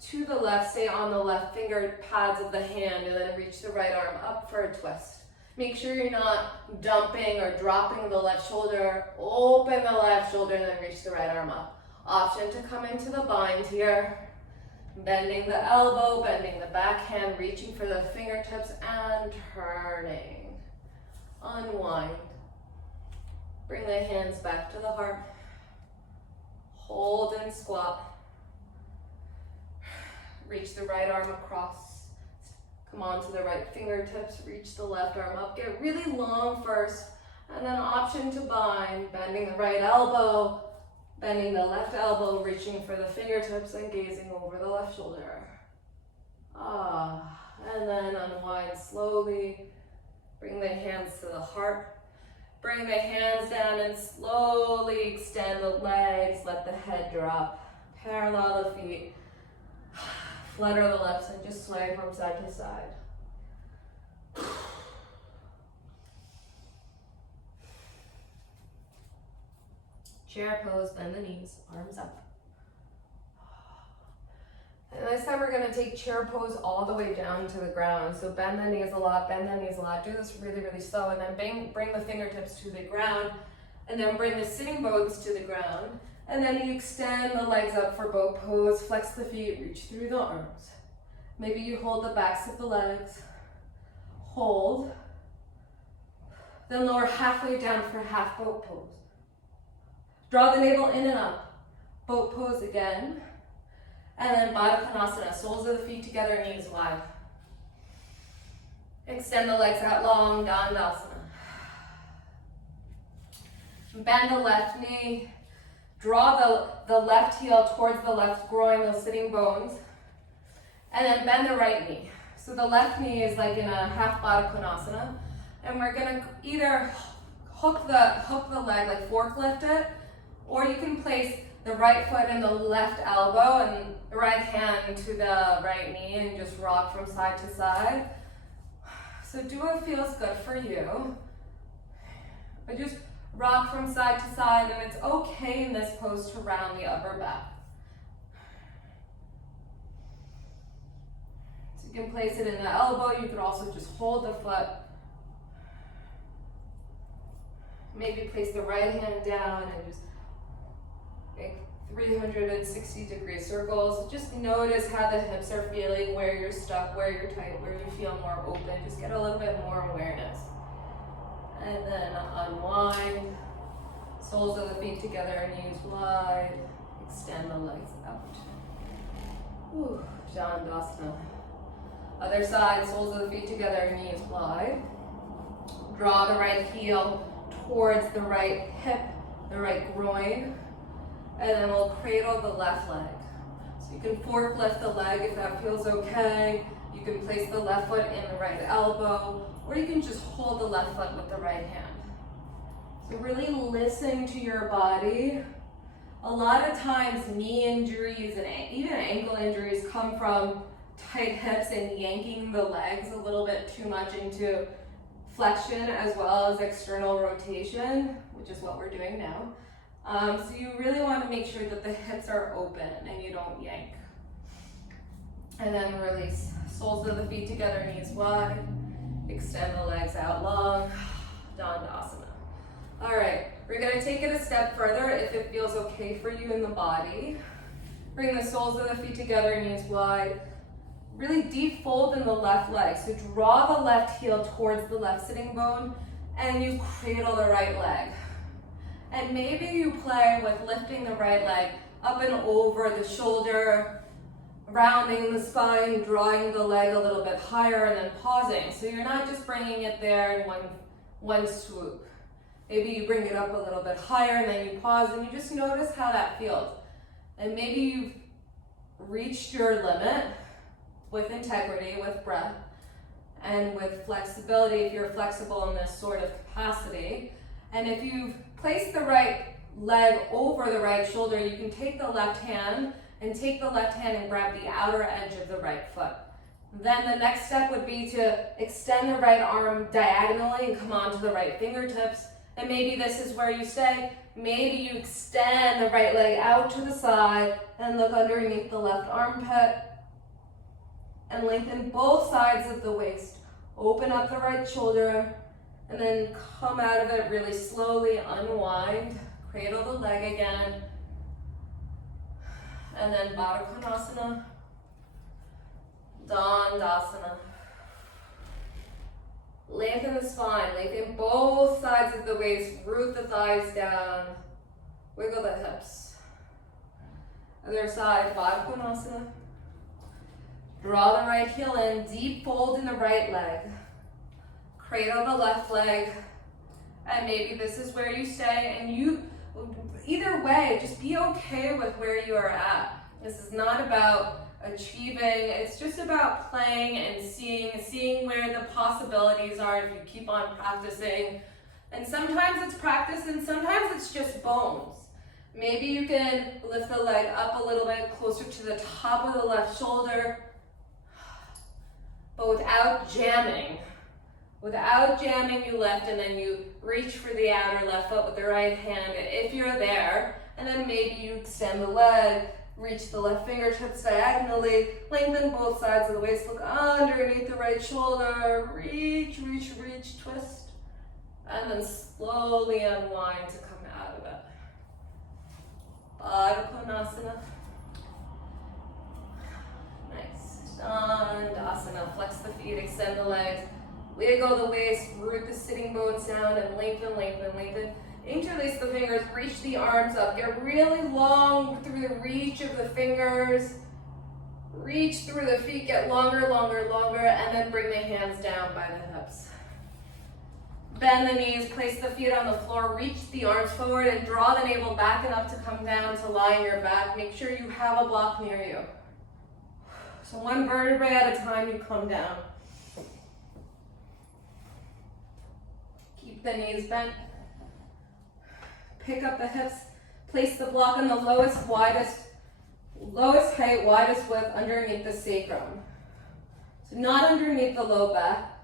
to the left, stay on the left finger pads of the hand, and then reach the right arm up for a twist. Make sure you're not dumping or dropping the left shoulder. Open the left shoulder and then reach the right arm up. Option to come into the bind here. Bending the elbow, bending the back hand, reaching for the fingertips and turning. Unwind. Bring the hands back to the heart. Hold and squat. Reach the right arm across. Come on to the right fingertips. Reach the left arm up. Get really long first. And then option to bind. Bending the right elbow. Bending the left elbow. Reaching for the fingertips and gazing over the left shoulder. And then unwind slowly. Bring the hands to the heart. Bring the hands down and slowly extend the legs. Let the head drop. Parallel the feet. Flutter the legs and just sway from side to side. Chair pose, bend the knees, arms up. And this time we're gonna take chair pose all the way down to the ground. So bend the knees a lot, bend the knees a lot. Do this really, really slow, and then bring the fingertips to the ground, and then bring the sitting bones to the ground. And then you extend the legs up for boat pose, flex the feet, reach through the arms. Maybe you hold the backs of the legs, hold, then lower halfway down for half boat pose. Draw the navel in and up, boat pose again, and then Baddha Konasana, soles of the feet together, knees wide. Extend the legs out long, Dandasana. Bend the left knee. Draw the left heel towards the left groin, those sitting bones. And then bend the right knee. So the left knee is like in a half Baddha Konasana. And we're gonna either hook the leg, like forklift it, or you can place the right foot in the left elbow and the right hand to the right knee and just rock from side to side. So do what feels good for you. But just rock from side to side, and it's okay in this pose to round the upper back. So you can place it in the elbow. You could also just hold the foot. Maybe place the right hand down and just make 360-degree circles. Just notice how the hips are feeling, where you're stuck, where you're tight, where you feel more open. Just get a little bit more awareness. And then unwind, soles of the feet together, knees wide, extend the legs out. Ooh, Dandasana. Other side, soles of the feet together, knees wide. Draw the right heel towards the right hip, the right groin, and then we'll cradle the left leg. So you can forklift the leg if that feels okay. You can place the left foot in the right elbow, or you can just hold the left foot with the right hand. So really listen to your body. A lot of times knee injuries and even ankle injuries come from tight hips and yanking the legs a little bit too much into flexion as well as external rotation, which is what we're doing now. So you really want to make sure that the hips are open and you don't yank. And then release. Soles of the feet together, knees wide. Extend the legs out long, Dandasana. All right, we're gonna take it a step further if it feels okay for you in the body. Bring the soles of the feet together, knees wide. Really deep fold in the left leg. So draw the left heel towards the left sitting bone and you cradle the right leg. And maybe you play with lifting the right leg up and over the shoulder, rounding the spine, drawing the leg a little bit higher, and then pausing. So you're not just bringing it there in one swoop. Maybe you bring it up a little bit higher and then you pause and you just notice how that feels. And maybe you've reached your limit with integrity, with breath, and with flexibility if you're flexible in this sort of capacity. And if you've placed the right leg over the right shoulder, you can take the left hand and grab the outer edge of the right foot. Then the next step would be to extend the right arm diagonally and come onto the right fingertips. And maybe this is where you stay. Maybe you extend the right leg out to the side and look underneath the left armpit and lengthen both sides of the waist. Open up the right shoulder and then come out of it really slowly, unwind, cradle the leg again. And then Baddha Konasana, Dandasana. Lengthen the spine, lengthen both sides of the waist, root the thighs down, wiggle the hips. Other side, Baddha Konasana. Draw the right heel in, deep fold in the right leg. Cradle the left leg, and maybe this is where you stay, and you, either way, just be okay with where you are at. This is not about achieving, it's just about playing and seeing where the possibilities are if you keep on practicing. And sometimes it's practice and sometimes it's just bones. Maybe you can lift the leg up a little bit closer to the top of the left shoulder, but without jamming. Without jamming, you lift and then you reach for the outer left foot with the right hand if you're there. And then maybe you extend the leg, reach the left fingertips diagonally, lengthen both sides of the waist, look underneath the right shoulder, reach, twist, and then slowly unwind to come out of it. Baddha Konasana. Nice. Dandasana. Flex the feet, extend the legs, wiggle the waist, root the sitting bones down, and lengthen. Interlace the fingers, reach the arms up, get really long through the reach of the fingers, reach through the feet, get longer, and then bring the hands down by the hips. Bend the knees, place the feet on the floor, reach the arms forward and draw the navel back and up to come down to lie on your back. Make sure you have a block near you. So one vertebrae at a time, you come down. Keep the knees bent. Pick up the hips, place the block on the lowest height, widest width underneath the sacrum. So not underneath the low back.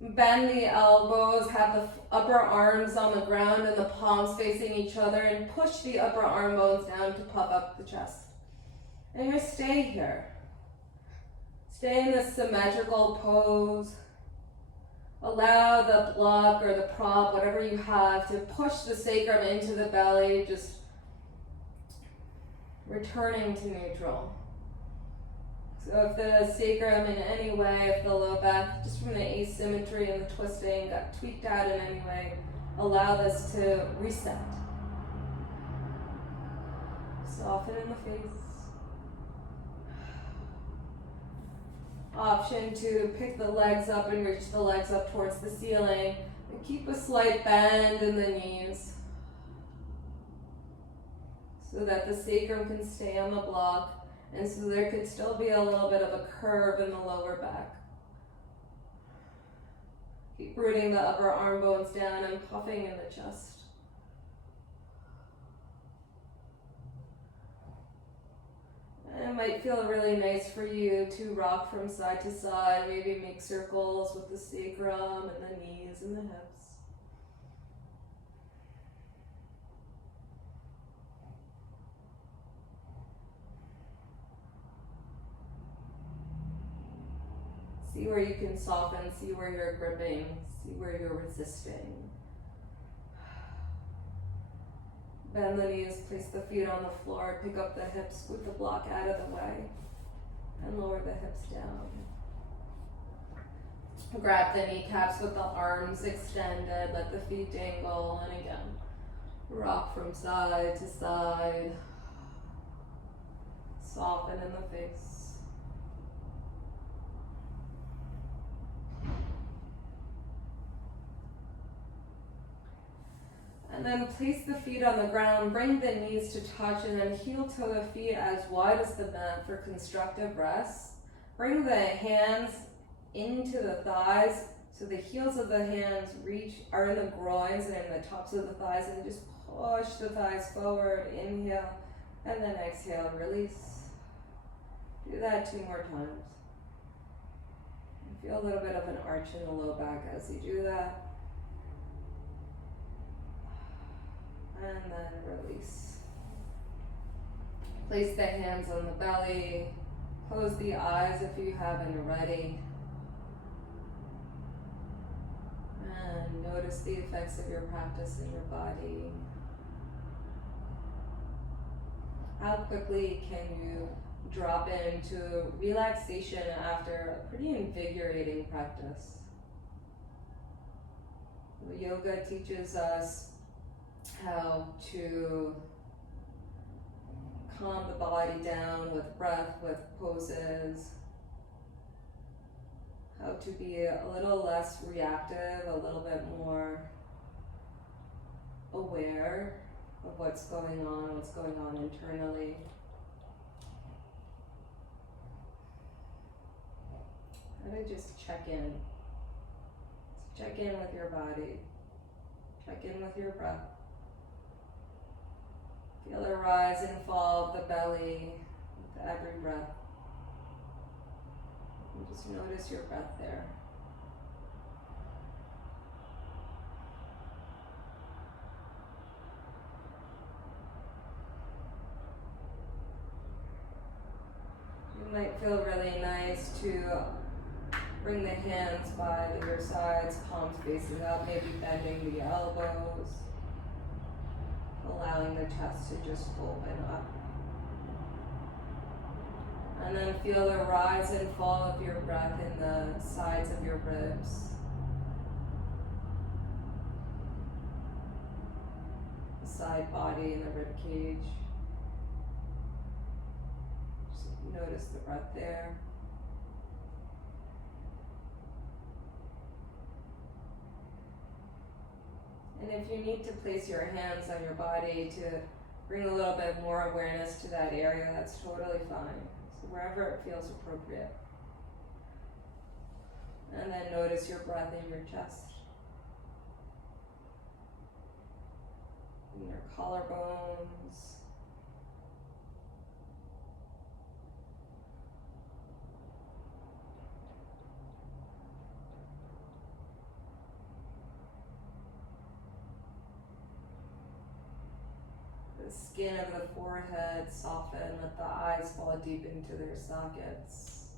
Bend the elbows, have the upper arms on the ground and the palms facing each other, and push the upper arm bones down to puff up the chest. And you're gonna stay here. Stay in this symmetrical pose. Allow the block or the prop, whatever you have, to push the sacrum into the belly, just returning to neutral. So if the sacrum in any way, if the low back, just from the asymmetry and the twisting, got tweaked out in any way, allow this to reset. Soften in the face. Option to pick the legs up and reach the legs up towards the ceiling. And keep a slight bend in the knees so that the sacrum can stay on the block and so there could still be a little bit of a curve in the lower back. Keep rooting the upper arm bones down and puffing in the chest. And it might feel really nice for you to rock from side to side, maybe make circles with the sacrum and the knees and the hips. See where you can soften, see where you're gripping, see where you're resisting. Bend the knees, place the feet on the floor, pick up the hips, scoot the block out of the way, and lower the hips down. Grab the kneecaps with the arms extended, let the feet dangle, and again, rock from side to side. Soften in the face. And then place the feet on the ground, bring the knees to touch, and then heel toe the feet as wide as the mat for constructive rest. Bring the hands into the thighs, so the heels of the hands are in the groins and in the tops of the thighs, and just push the thighs forward, inhale, and then exhale, release. Do that 2 more times. Feel a little bit of an arch in the low back as you do that. And then release. Place the hands on the belly. Close the eyes if you haven't already. And notice the effects of your practice in your body. How quickly can you drop into relaxation after a pretty invigorating practice? Yoga teaches us how to calm the body down with breath, with poses, how to be a little less reactive, a little bit more aware of what's going on internally. How to just check in. Check in with your body. Check in with your breath. Feel the rise and fall of the belly with every breath. And just notice your breath there. It might feel really nice to bring the hands by your sides, palms facing up, maybe bending the elbows, allowing the chest to just open up. And then feel the rise and fall of your breath in the sides of your ribs. The side body and the rib cage. Just notice the breath there. And if you need to place your hands on your body to bring a little bit more awareness to that area, that's totally fine. So wherever it feels appropriate. And then notice your breath in your chest, in your collarbones. The skin of the forehead soften, let the eyes fall deep into their sockets.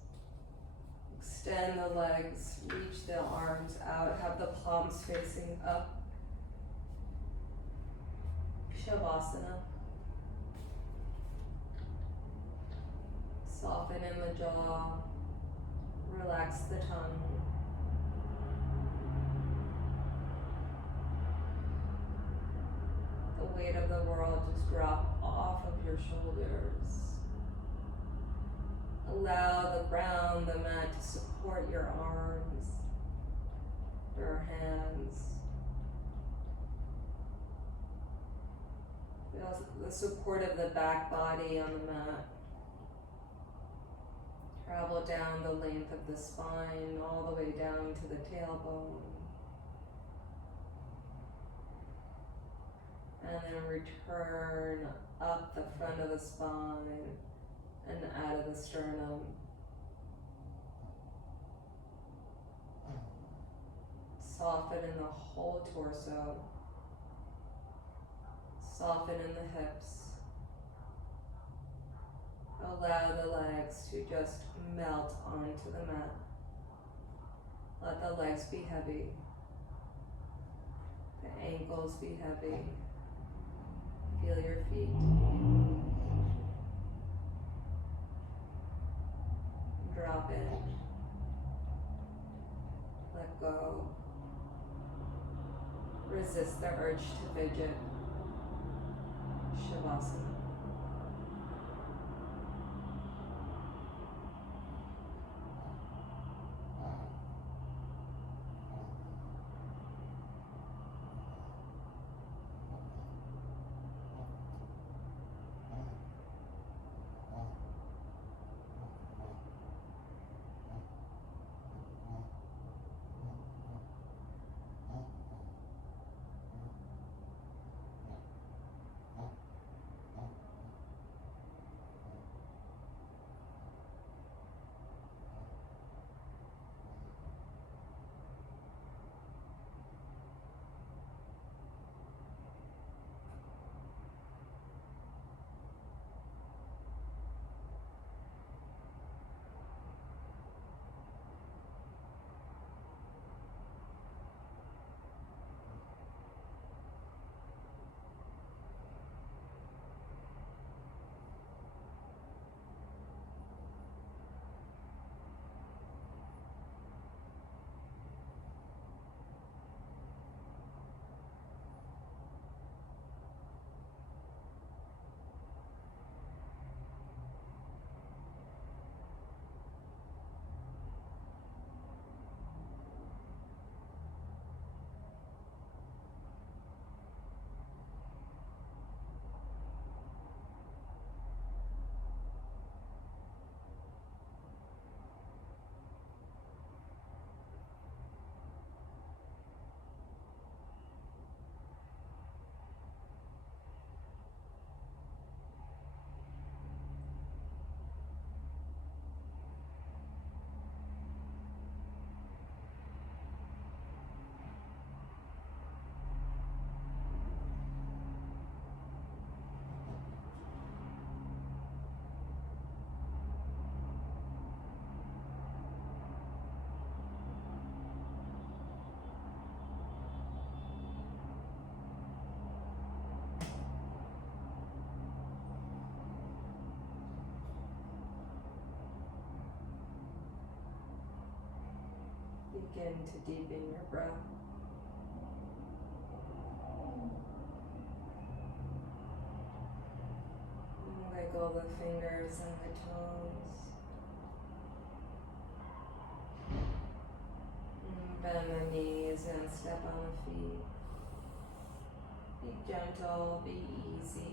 Extend the legs, reach the arms out, have the palms facing up. Shavasana. Soften in the jaw, relax the tongue. The weight of the world just drop off of your shoulders. Allow the ground, the mat to support your arms, your hands. Feel the support of the back body on the mat. Travel down the length of the spine, all the way down to the tailbone. And then return up the front of the spine and out of the sternum. Soften in the whole torso. Soften in the hips. Allow the legs to just melt onto the mat. Let the legs be heavy. The ankles be heavy. Feel your feet. Drop in. resist the urge to fidget. Shavasana. Begin to deepen your breath. Wiggle the fingers and the toes. Bend the knees and step on the feet. Be gentle, be easy.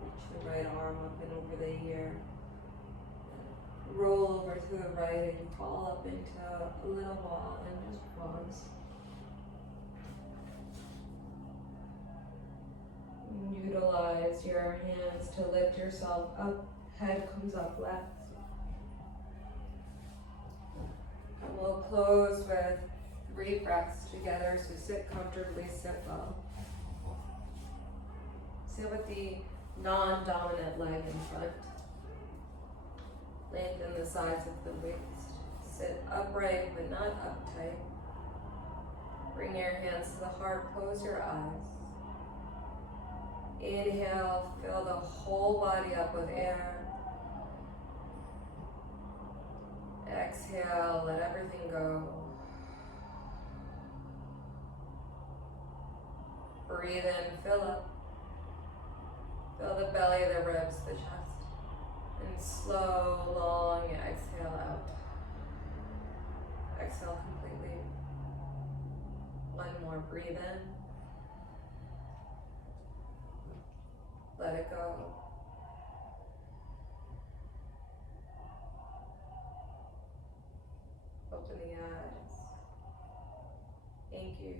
Reach the right arm up and over the ear. Roll over to the right and fall up into a little ball and just pause. Utilize your hands to lift yourself up. Head comes up left. And we'll close with 3 breaths together, so sit comfortably, sit well. Sit with the non-dominant leg in front. Lengthen the sides of the waist. Sit upright but not uptight. Bring your hands to the heart, close your eyes. Inhale, fill the whole body up with air. Exhale, let everything go. Breathe in, fill up. Fill the belly, the ribs, the chest. And slow, long exhale out. Exhale completely. One more, breathe in. Let it go. Open the eyes. Thank you.